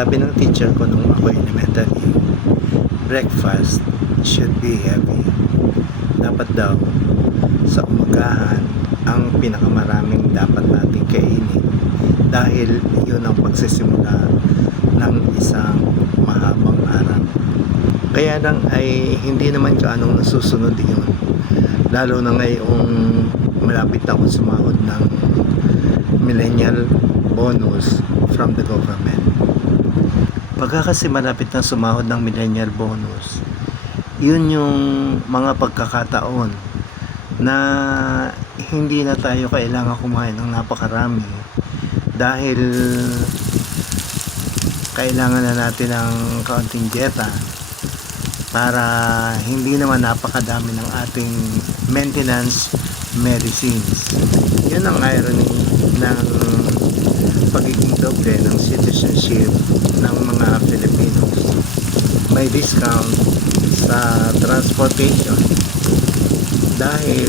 Sabi ng teacher ko nung ako elementary, breakfast should be heavy. Dapat daw sa umagahan ang pinakamaraming dapat nating kainin dahil yun ang pagsisimula ng isang mahabang araw. Kaya lang ay hindi naman kaanong nasusunod yun, lalo na ngayong malapit na akong sumahod ng millennial bonus from the government. Pagka kasi malapit na sumahod ng millennial bonus, yun yung mga pagkakataon na hindi na tayo kailangan kumain ng napakarami dahil kailangan na natin ng kaunting dieta para hindi naman napakadami ng ating maintenance medicines. Yun ang irony ng pagiging doble ng citizenship ng mga Filipinos. May discount sa transportation dahil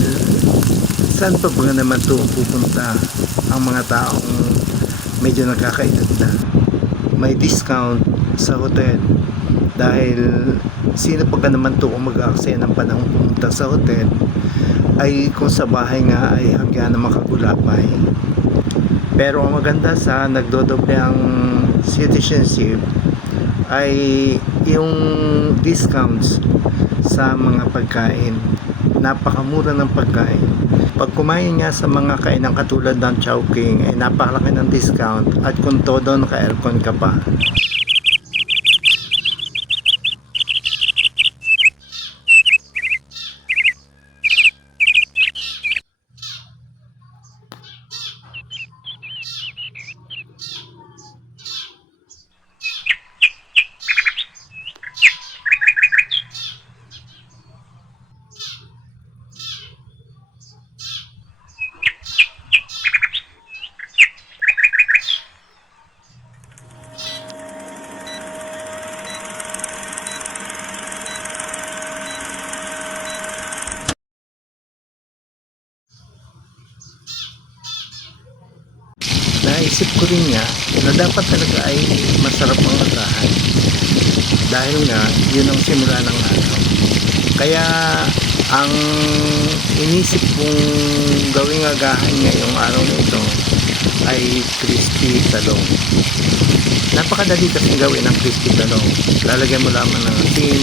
saan pa ba naman ito pupunta ang mga taong medyo nakakaedad na. May discount sa hotel dahil sino pa naman ito kung mag-aaksaya ng panahon pumunta sa hotel ay kung sa bahay nga ay hanggang na makagulapay. Pero ang maganda sa nagdodoble ang citizenship ay yung discounts sa mga pagkain. Napakamura ng pagkain. Pag kumain nga sa mga kainan katulad ng Chowking ay napakalaki ng discount at kung todo naka-aircon ka pa. Naisip ko rin nga na dapat talaga ay masarap ang agahan dahil nga yun ang simula ng araw. Kaya ang inisip kong gawing agahan ngayong araw na ito ay crispy talong. Napakadali kasing gawin ang crispy talong. Lalagyan mo lamang ng asin,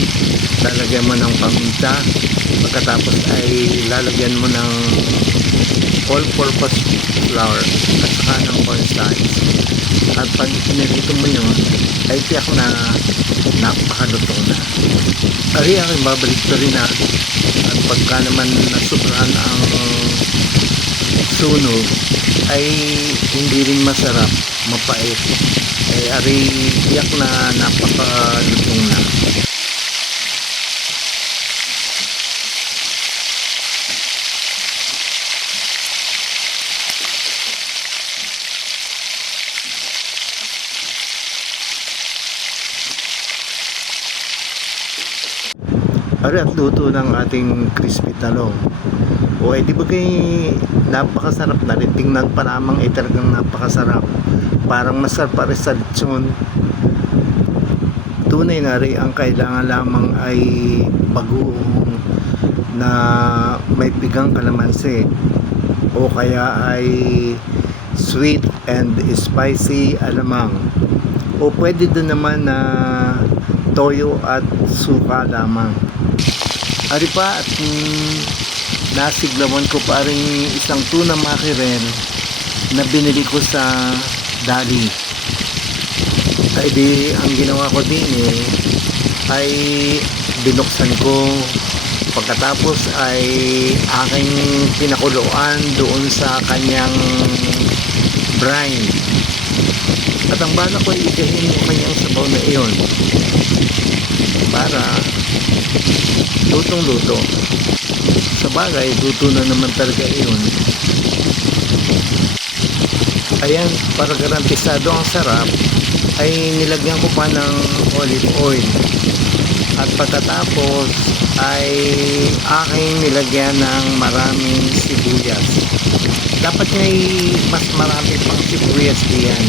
lalagyan mo ng paminta, pagkatapos ay lalagyan mo ng all-purpose flour at saka ng cornstarch. At pag pinilito mo yun ay tiyak na napakalutong na. Ari aking babalik ko rin na at pagka naman nasubrahan ang sunog ay hindi rin masarap, mapait. Ay ari tiyak na napakalutong na. Ari at luto ng ating crispy talong. O di ba kay napakasarap na rin. Tingnan pa lamang ay talagang napakasarap. Parang masarap pa rin sa lechon. Tunay na rin ang kailangan lamang ay bagoong na may pigang kalamansi o kaya ay sweet and spicy alamang. O pwede din naman na toyo at suka lamang. Ari pa at nasiglawan ko pa rin isang tuna mackerel na binili ko sa Dali. Ay di ang ginawa ko din ay binuksan ko, pagkatapos ay aking pinakuluan doon sa kanyang brine. At ang bala ko ay ikahin yung kanyang sabaw na iyon para lutong-luto. Sa bagay, luto na naman talaga iyon. Ayan, para garantisado ang sarap, ay nilagyan ko pa ng olive oil. At pagkatapos ay aking nilagyan ng maraming sibuyas. Dapat nga mas marami pang sibuyas diyan.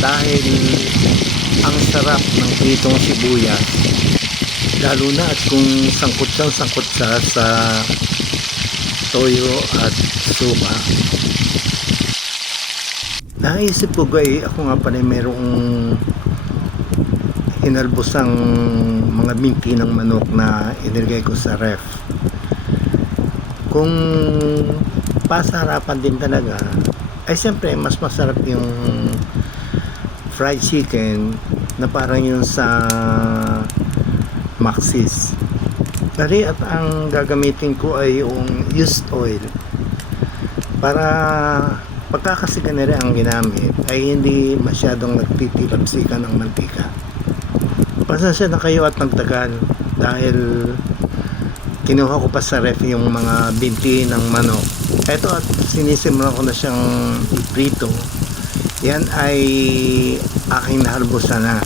dahil ang sarap ng pritong sibuyas, lalo na at kung sangkot siya sa toyo at suka. Naisip ko guys, ako nga pala mayroong hinalbosang mga binti ng manok na inilagay ko sa ref. Kung pasarapan din talaga, ay siyempre mas masarap yung fried chicken na parang yung sa Maxis. Dali, at ang gagamitin ko ay yung used oil para pagkakasigana rin ang ginamit ay hindi masyadong nagtitilapsikan ng mantika. Pasensya na kayo at nagtagal dahil kinuha ko pa sa ref yung mga binti ng manok. Eto, at sinisimulan ko na siyang iprito. Yan ay aking nahalbusan na.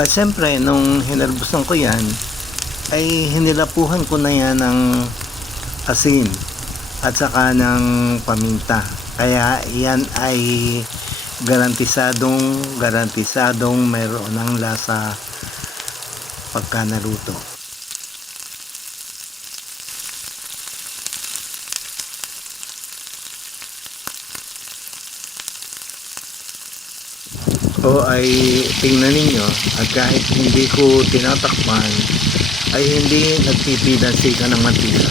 At siyempre, nung hinalbusan ko yan, ay hinilapuhan ko na yan ng asin at saka ng paminta. Kaya yan ay garantisadong mayroon ng lasa pagka naluto. O ay tingnan ninyo, at kahit hindi ko tinatakpan ay hindi nagpipidansika ng mantika.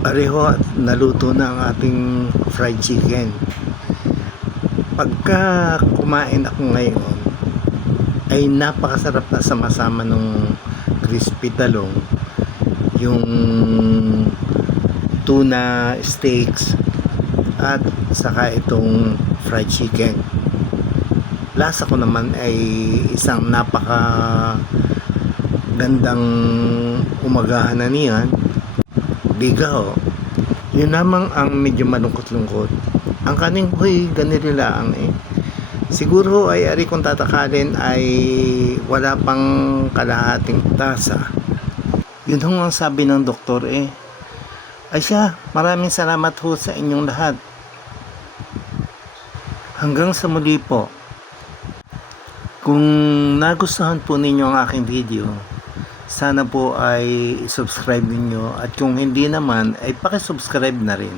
Pareho at naluto na ang ating fried chicken. Pagka kumain ako ngayon ay napakasarap na sama-sama nung crispy talong, yung tuna steaks at saka itong fried chicken. Lasa ko naman ay isang napaka gandang umagahan na niyan. Bigaw. Yun lamang ang medyo malungkot-lungkot. Ang kanin ko'y ganito lang eh. Siguro ay ari kung tatakalin ay wala pang kalahating tasa. Yun ang sabi ng doktor eh. Ay siya, maraming salamat ho sa inyong lahat. Hanggang sa muli po. Kung nagustuhan po ninyo ang aking video, sana po ay subscribe ninyo, at kung hindi naman ay paki-subscribe na rin.